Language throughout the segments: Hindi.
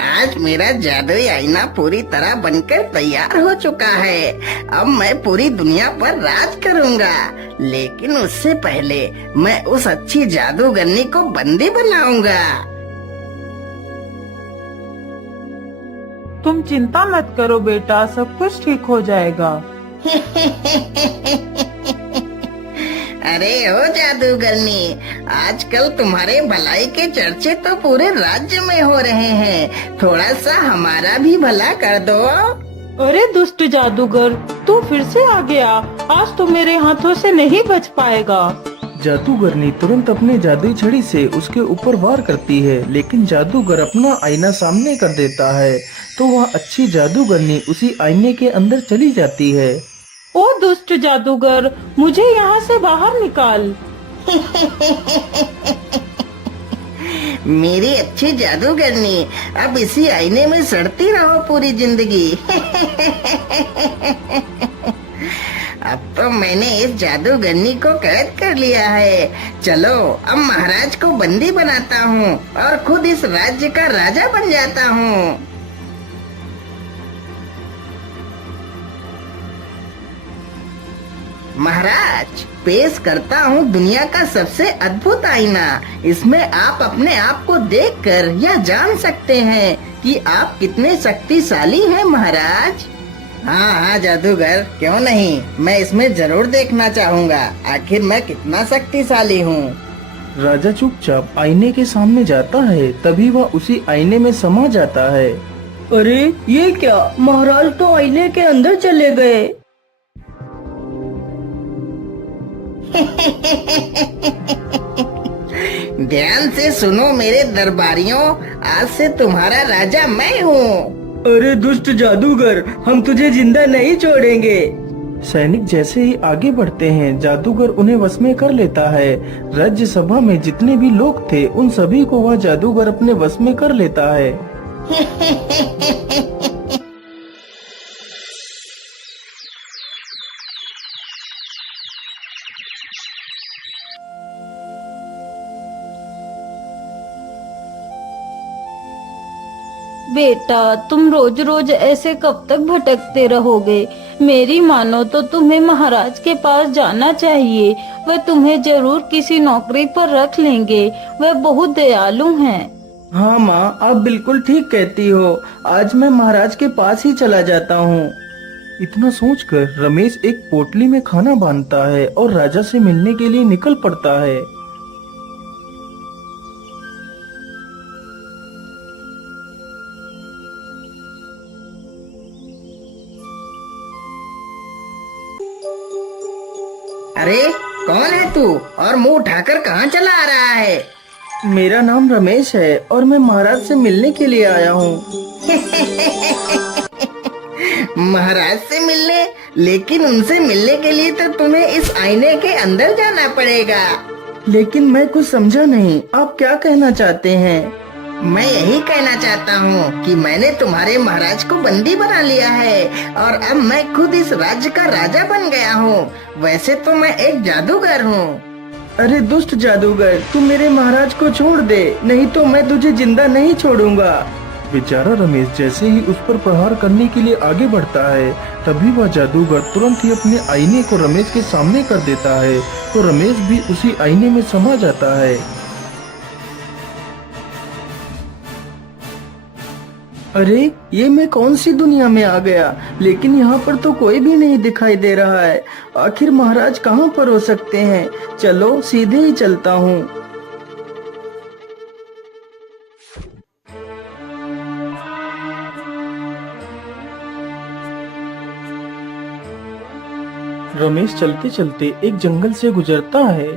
आज मेरा जादुई आईना पूरी तरह बनकर तैयार हो चुका है। अब मैं पूरी दुनिया पर राज करूंगा, लेकिन उससे पहले मैं उस अच्छी जादूगरनी को बंदी बनाऊंगा। तुम चिंता मत करो बेटा, सब कुछ ठीक हो जाएगा। अरे ओ जादूगरनी, आजकल तुम्हारे भलाई के चर्चे तो पूरे राज्य में हो रहे हैं। थोड़ा सा हमारा भी भला कर दो। अरे दुष्ट जादूगर, तू फिर से आ गया। आज तो मेरे हाथों से नहीं बच पाएगा। जादूगरनी तुरंत अपने जादुई छड़ी से उसके ऊपर वार करती है, लेकिन जादूगर अपना आईना सामने कर देता है तो वह अच्छी जादूगरनी उसी आईने के अंदर चली जाती है। ओ दुष्ट जादूगर, मुझे यहाँ से बाहर निकाल। मेरी अच्छी जादूगरनी, अब इसी आईने में सड़ती रहो पूरी जिंदगी। अब तो मैंने इस जादूगरनी को कैद कर लिया है। चलो अब महाराज को बंदी बनाता हूँ और खुद इस राज्य का राजा बन जाता हूँ। महाराज, पेश करता हूँ दुनिया का सबसे अद्भुत आईना। इसमें आप अपने आप को देखकर यह जान सकते हैं कि आप कितने शक्तिशाली हैं महाराज। हाँ हाँ जादूगर, क्यों नहीं, मैं इसमें जरूर देखना चाहूँगा आखिर मैं कितना शक्तिशाली हूँ। राजा चुपचाप आईने के सामने जाता है, तभी वह उसी आईने में समा जाता है। अरे ये क्या, महाराज तो आईने के अंदर चले गए। ध्यान से सुनो मेरे दरबारियों, आज से तुम्हारा राजा मैं हूँ। अरे दुष्ट जादूगर, हम तुझे जिंदा नहीं छोड़ेंगे। सैनिक जैसे ही आगे बढ़ते हैं, जादूगर उन्हें वश में कर लेता है। राज्य सभा में जितने भी लोग थे उन सभी को वह जादूगर अपने वश में कर लेता है। बेटा, तुम रोज रोज ऐसे कब तक भटकते रहोगे? मेरी मानो तो तुम्हें महाराज के पास जाना चाहिए। वह तुम्हें जरूर किसी नौकरी पर रख लेंगे। वह बहुत दयालु हैं। हाँ माँ, आप बिल्कुल ठीक कहती हो। आज मैं महाराज के पास ही चला जाता हूँ। इतना सोचकर रमेश एक पोटली में खाना बांधता है और राजा से मिलने के लिए निकल पड़ता है। अरे कौन है तू और मुंह उठाकर कहाँ चला आ रहा है? मेरा नाम रमेश है और मैं महाराज से मिलने के लिए आया हूँ। महाराज से मिलने? लेकिन उनसे मिलने के लिए तो तुम्हें इस आईने के अंदर जाना पड़ेगा। लेकिन मैं कुछ समझा नहीं, आप क्या कहना चाहते हैं? मैं यही कहना चाहता हूँ कि मैंने तुम्हारे महाराज को बंदी बना लिया है और अब मैं खुद इस राज्य का राजा बन गया हूँ। वैसे तो मैं एक जादूगर हूँ। अरे दुष्ट जादूगर, तू मेरे महाराज को छोड़ दे, नहीं तो मैं तुझे जिंदा नहीं छोड़ूंगा। बेचारा रमेश जैसे ही उस पर प्रहार करने के लिए आगे बढ़ता है, तभी वह जादूगर तुरंत ही अपने आईने को रमेश के सामने कर देता है, तो रमेश भी उसी आईने में समा जाता है। अरे ये मैं कौन सी दुनिया में आ गया? लेकिन यहाँ पर तो कोई भी नहीं दिखाई दे रहा है। आखिर महाराज कहाँ पर हो सकते हैं? चलो सीधे ही चलता हूँ। रमेश चलते चलते एक जंगल से गुजरता है।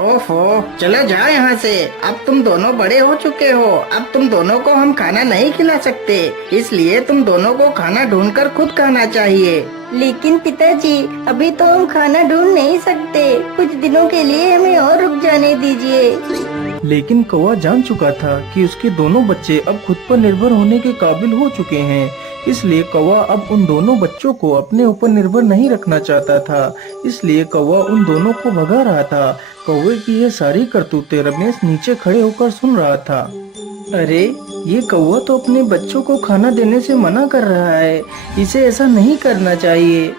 ओफो, चलो जाओ यहाँ से। अब तुम दोनों बड़े हो चुके हो। अब तुम दोनों को हम खाना नहीं खिला सकते, इसलिए तुम दोनों को खाना ढूंढकर खुद खाना चाहिए। लेकिन पिताजी, अभी तो हम खाना ढूंढ नहीं सकते। कुछ दिनों के लिए हमें और रुक जाने दीजिए। लेकिन कौवा जान चुका था कि उसके दोनों बच्चे अब खुद पर निर्भर होने के काबिल हो चुके हैं, इसलिए कौवा अब उन दोनों बच्चों को अपने ऊपर निर्भर नहीं रखना चाहता था। इसलिए कौवा उन दोनों को भगा रहा था। कौवे की ये सारी करतूतें रमेश नीचे खड़े होकर सुन रहा था। अरे ये कौवा तो अपने बच्चों को खाना देने से मना कर रहा है, इसे ऐसा नहीं करना चाहिए।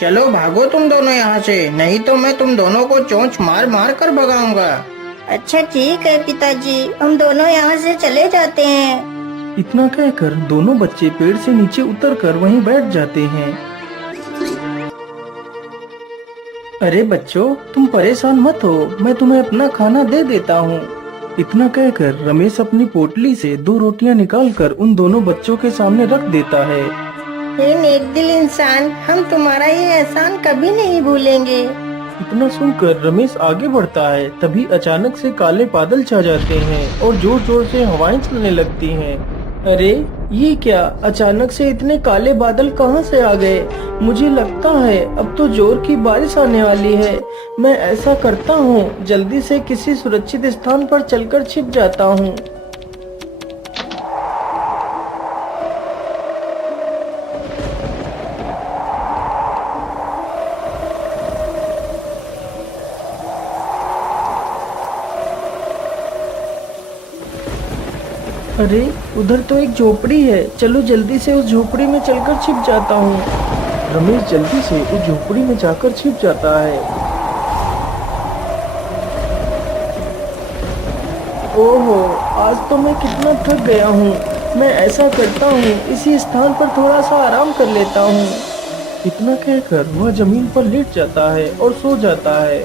चलो भागो तुम दोनों यहाँ से, नहीं तो मैं तुम दोनों को चोंच मार मार कर भगाऊंगा। अच्छा ठीक है पिताजी, हम दोनों यहाँ से चले जाते हैं। इतना कहकर दोनों बच्चे पेड़ से नीचे उतरकर वहीं बैठ जाते हैं। अरे बच्चों, तुम परेशान मत हो, मैं तुम्हें अपना खाना दे देता हूँ। इतना कहकर रमेश अपनी पोटली से 2 रोटियां निकालकर उन दोनों बच्चों के सामने रख देता है। हे नेक दिल इंसान, हम तुम्हारा ये एहसान कभी नहीं भूलेंगे। इतना सुनकर रमेश आगे बढ़ता है, तभी अचानक से काले बादल छा जाते हैं और जोर जोर से हवाएं चलने लगती हैं। अरे ये क्या, अचानक से इतने काले बादल कहाँ से आ गए? मुझे लगता है अब तो जोर की बारिश आने वाली है। मैं ऐसा करता हूँ, जल्दी से किसी सुरक्षित स्थान पर चलकर छिप जाता हूँ। अरे उधर तो एक झोपड़ी है, चलो जल्दी से उस झोपड़ी में चलकर छिप जाता हूँ। रमेश जल्दी से उस झोपड़ी में जाकर छिप जाता है। ओहो, आज तो मैं कितना थक गया हूँ। मैं ऐसा करता हूँ, इसी स्थान पर थोड़ा सा आराम कर लेता हूँ। इतना कहकर वह जमीन पर लेट जाता है और सो जाता है।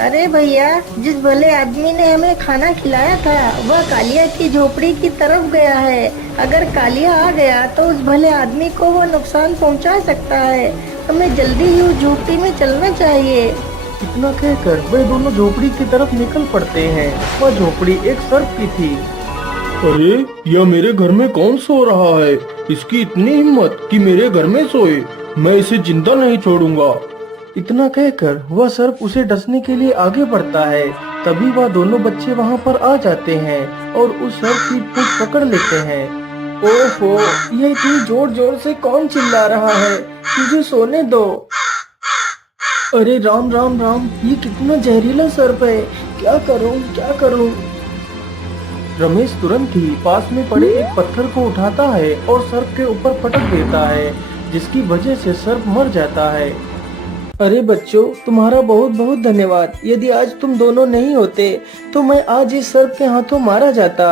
अरे भैया, जिस भले आदमी ने हमें खाना खिलाया था वह कालिया की झोपड़ी की तरफ गया है। अगर कालिया आ गया तो उस भले आदमी को वो नुकसान पहुंचा सकता है। हमें जल्दी ही उस झोपड़ी में चलना चाहिए। इतना कहकर वे दोनों झोपड़ी की तरफ निकल पड़ते हैं। वह झोपड़ी एक सर्प की थी। अरे यह मेरे घर में कौन सो रहा है? इसकी इतनी हिम्मत कि मेरे घर में सोए। मैं इसे जिंदा नहीं छोड़ूंगा। इतना कहकर वह सर्प उसे डसने के लिए आगे बढ़ता है। तभी वह दोनों बच्चे वहां पर आ जाते हैं और उस सर्प की पूंछ पकड़ लेते हैं। ओहो, ये इतनी जोर जोर से कौन चिल्ला रहा है? मुझे सोने दो। अरे राम राम राम, ये कितना जहरीला सर्प है। क्या करूं, क्या करूं? रमेश तुरंत ही पास में पड़े एक पत्थर को उठाता है और सर्प के ऊपर पटक देता है, जिसकी वजह से सर्प मर जाता है। अरे बच्चों, तुम्हारा बहुत बहुत धन्यवाद। यदि आज तुम दोनों नहीं होते तो मैं आज इस सर्प के हाथों मारा जाता।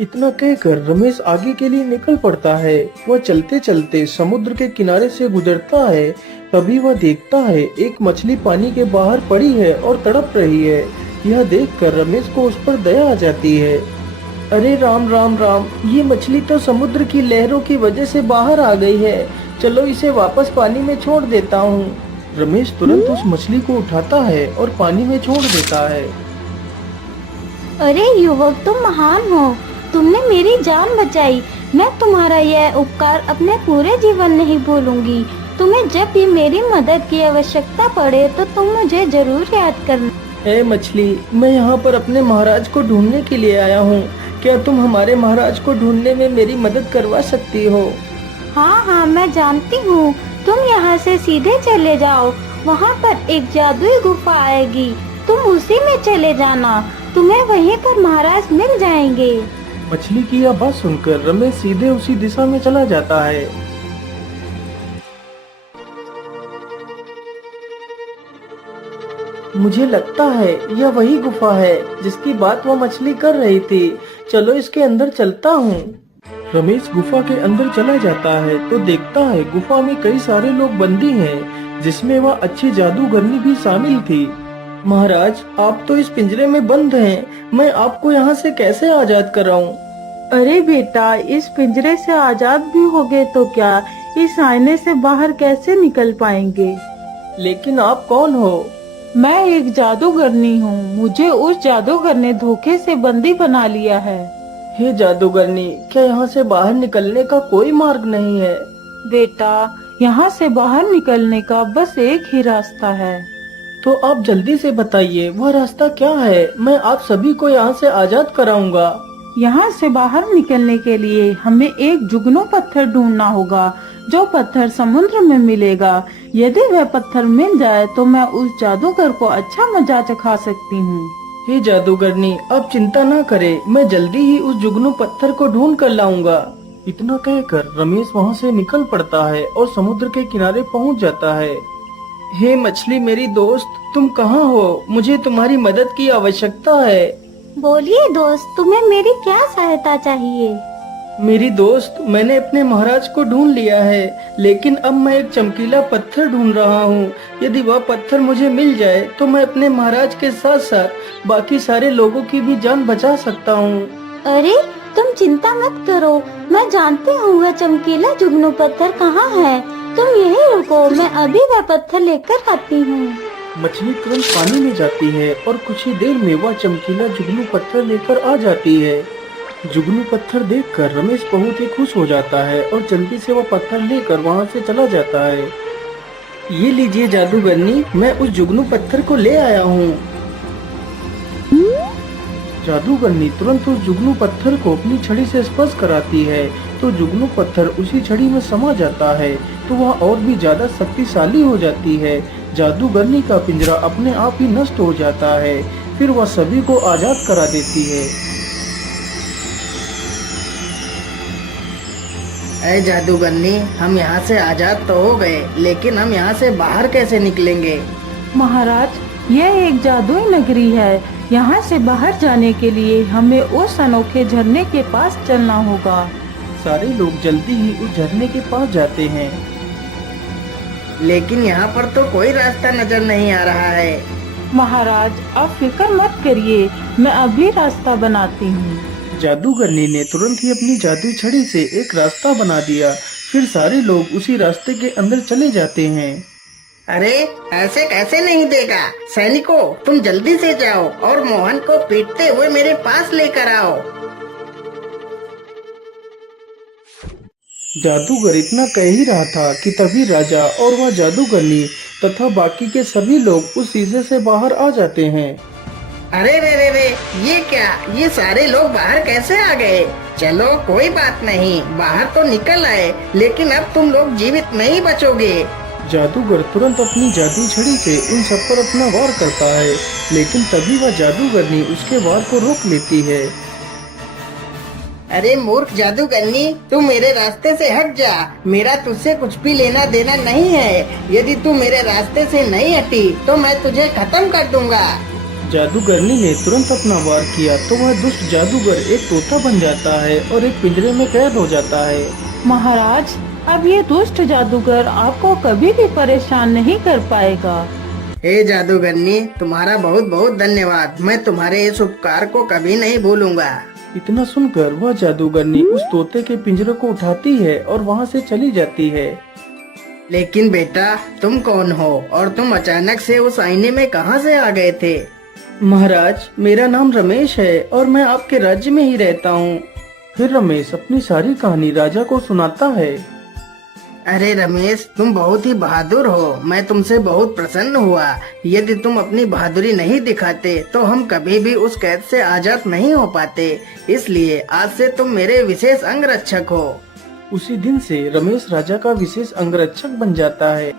इतना कहकर रमेश आगे के लिए निकल पड़ता है। वह चलते चलते समुद्र के किनारे से गुजरता है। तभी वह देखता है एक मछली पानी के बाहर पड़ी है और तड़प रही है। यह देखकर रमेश को उस पर दया आ जाती है। अरे राम राम राम, ये मछली तो समुद्र की लहरों की वजह से बाहर आ गई है। चलो इसे वापस पानी में छोड़ देता हूँ। रमेश तुरंत उस मछली को उठाता है और पानी में छोड़ देता है। अरे युवक, तुम महान हो, तुमने मेरी जान बचाई। मैं तुम्हारा यह उपकार अपने पूरे जीवन नहीं भूलूंगी। तुम्हें जब भी मेरी मदद की आवश्यकता पड़े तो तुम मुझे जरूर याद करना। ए मछली, मैं यहाँ पर अपने महाराज को ढूंढने के लिए आया हूँ। क्या तुम हमारे महाराज को ढूंढने में मेरी मदद करवा सकती हो? हाँ हाँ, मैं जानती हूँ। तुम यहाँ से सीधे चले जाओ, वहाँ पर एक जादुई गुफा आएगी, तुम उसी में चले जाना। तुम्हें वहीं पर महाराज मिल जाएंगे। मछली की यह बात सुनकर रमेश सीधे उसी दिशा में चला जाता है। मुझे लगता है यह वही गुफा है जिसकी बात वह मछली कर रही थी। चलो इसके अंदर चलता हूँ। रमेश गुफा के अंदर चला जाता है तो देखता है गुफा में कई सारे लोग बंदी हैं, जिसमें वह अच्छी जादूगरनी भी शामिल थी। महाराज, आप तो इस पिंजरे में बंद हैं। मैं आपको यहाँ से कैसे आजाद कराऊं? अरे बेटा, इस पिंजरे से आजाद भी होगे तो क्या, इस आईने से बाहर कैसे निकल पाएंगे? लेकिन आप कौन हो? मैं एक जादूगरनी हूँ। मुझे उस जादूगर ने धोखे से बंदी बना लिया है। हे जादूगरनी, क्या यहाँ से बाहर निकलने का कोई मार्ग नहीं है? बेटा, यहाँ से बाहर निकलने का बस एक ही रास्ता है। तो आप जल्दी से बताइए, वह रास्ता क्या है? मैं आप सभी को यहाँ से आजाद कराऊंगा। यहाँ से बाहर निकलने के लिए हमें एक जुगनू पत्थर ढूंढना होगा, जो पत्थर समुद्र में मिलेगा, यदि वह पत्थर मिल जाए तो मैं उस जादूगर को अच्छा मजा चखा सकती हूँ। हे जादूगरनी, आप चिंता ना करें, मैं जल्दी ही उस जुगनू पत्थर को ढूंढ कर लाऊंगा। इतना कहकर रमेश वहाँ से निकल पड़ता है और समुद्र के किनारे पहुँच जाता है। हे मछली मेरी दोस्त, तुम कहाँ हो? मुझे तुम्हारी मदद की आवश्यकता है। बोलिए दोस्त, तुम्हें मेरी क्या सहायता चाहिए? मेरी दोस्त, मैंने अपने महाराज को ढूंढ लिया है, लेकिन अब मैं एक चमकीला पत्थर ढूंढ रहा हूँ। यदि वह पत्थर मुझे मिल जाए तो मैं अपने महाराज के साथ साथ बाकी सारे लोगों की भी जान बचा सकता हूँ। अरे तुम चिंता मत करो, मैं जानती हूँ वह चमकीला जुगनू पत्थर कहाँ है। तुम यहीं रुको, मैं अभी वह पत्थर लेकर आती हूँ। मछली तुरंत पानी में जाती है और कुछ ही देर में वह चमकीला जुगनू पत्थर लेकर आ जाती है। जुगनू पत्थर देखकर रमेश बहुत ही खुश हो जाता है और जल्दी से वह पत्थर लेकर वहाँ से चला जाता है। ये लीजिए जादूगरनी, मैं उस जुगनू पत्थर को ले आया हूँ। जादूगरनी तुरंत उस जुगनू पत्थर को अपनी छड़ी से स्पर्श कराती है तो जुगनू पत्थर उसी छड़ी में समा जाता है, तो वह और भी ज्यादा शक्तिशाली हो जाती है। जादूगरनी का पिंजरा अपने आप ही नष्ट हो जाता है। फिर वह सभी को आजाद करा देती है। अरे जादूगरनी, हम यहाँ से आजाद तो हो गए, लेकिन हम यहाँ से बाहर कैसे निकलेंगे? महाराज, यह एक जादुई नगरी है। यहाँ से बाहर जाने के लिए हमें उस अनोखे झरने के पास चलना होगा। सारे लोग जल्दी ही उस झरने के पास जाते हैं। लेकिन यहाँ पर तो कोई रास्ता नजर नहीं आ रहा है। महाराज, आप फिक्र मत करिए, मैं अभी रास्ता बनाती हूँ। जादूगरनी ने तुरंत ही अपनी जादुई छड़ी से एक रास्ता बना दिया। फिर सारे लोग उसी रास्ते के अंदर चले जाते हैं। अरे ऐसे कैसे नहीं देगा? सैनिकों, तुम जल्दी से जाओ और मोहन को पीटते हुए मेरे पास लेकर आओ। जादूगर इतना कह ही रहा था कि तभी राजा और वह जादूगरनी तथा बाकी के सभी लोग उस शीशे से बाहर आ जाते हैं। अरे रे रे रे, ये क्या? ये सारे लोग बाहर कैसे आ गए? चलो कोई बात नहीं, बाहर तो निकल आए, लेकिन अब तुम लोग जीवित नहीं बचोगे। जादूगर तुरंत अपनी जादुई छड़ी से उन सब पर अपना वार करता है, लेकिन तभी वह जादूगरनी उसके वार को रोक लेती है। अरे मूर्ख जादूगरनी, तू मेरे रास्ते से हट जा। मेरा तुझसे कुछ भी लेना देना नहीं है। यदि तू मेरे रास्ते से नहीं हटी तो मैं तुझे खत्म कर दूंगा। जादूगरनी ने तुरंत अपना वार किया तो वह दुष्ट जादूगर एक तोता बन जाता है और एक पिंजरे में कैद हो जाता है। महाराज, अब ये दुष्ट जादूगर आपको कभी भी परेशान नहीं कर पाएगा। हे जादूगरनी, तुम्हारा बहुत बहुत धन्यवाद। मैं तुम्हारे इस उपकार को कभी नहीं भूलूंगा। इतना सुनकर वह जादूगरनी उस तोते के पिंजरे को उठाती है और वहाँ से चली जाती है। लेकिन बेटा, तुम कौन हो और तुम अचानक से उस आईने में कहां से आ गए थे? महाराज, मेरा नाम रमेश है और मैं आपके राज्य में ही रहता हूँ। फिर रमेश अपनी सारी कहानी राजा को सुनाता है। अरे रमेश, तुम बहुत ही बहादुर हो। मैं तुमसे बहुत प्रसन्न हुआ। यदि तुम अपनी बहादुरी नहीं दिखाते तो हम कभी भी उस कैद से आजाद नहीं हो पाते। इसलिए आज से तुम मेरे विशेष अंगरक्षक हो। उसी दिन से रमेश राजा का विशेष अंगरक्षक बन जाता है।